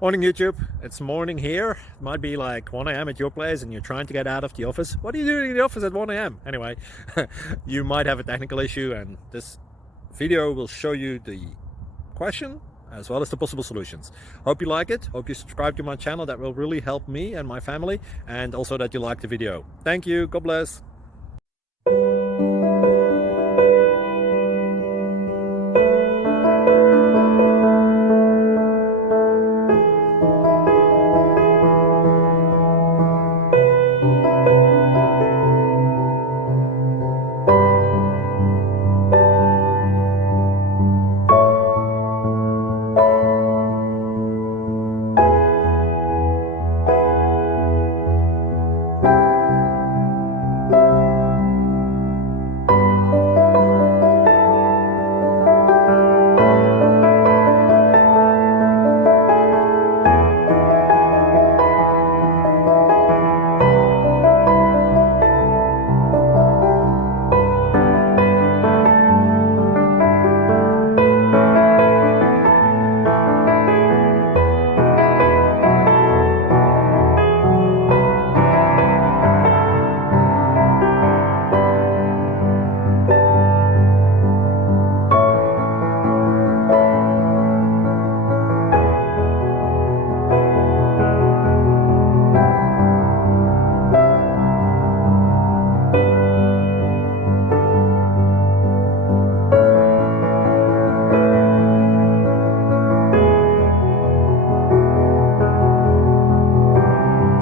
Morning YouTube, it's morning here. It might be like 1 a.m. at your place and you're trying to get out of the office. What are you doing in the office at 1 a.m.? Anyway, you might have a technical issue and this video will show you the question as well as the possible solutions. Hope you like it, hope you subscribe to my channel. That will really help me and my family, and also that you like the video. Thank you, God bless.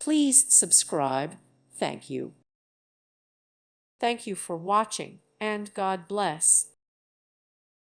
Please subscribe. Thank you. Thank you for watching, and God bless.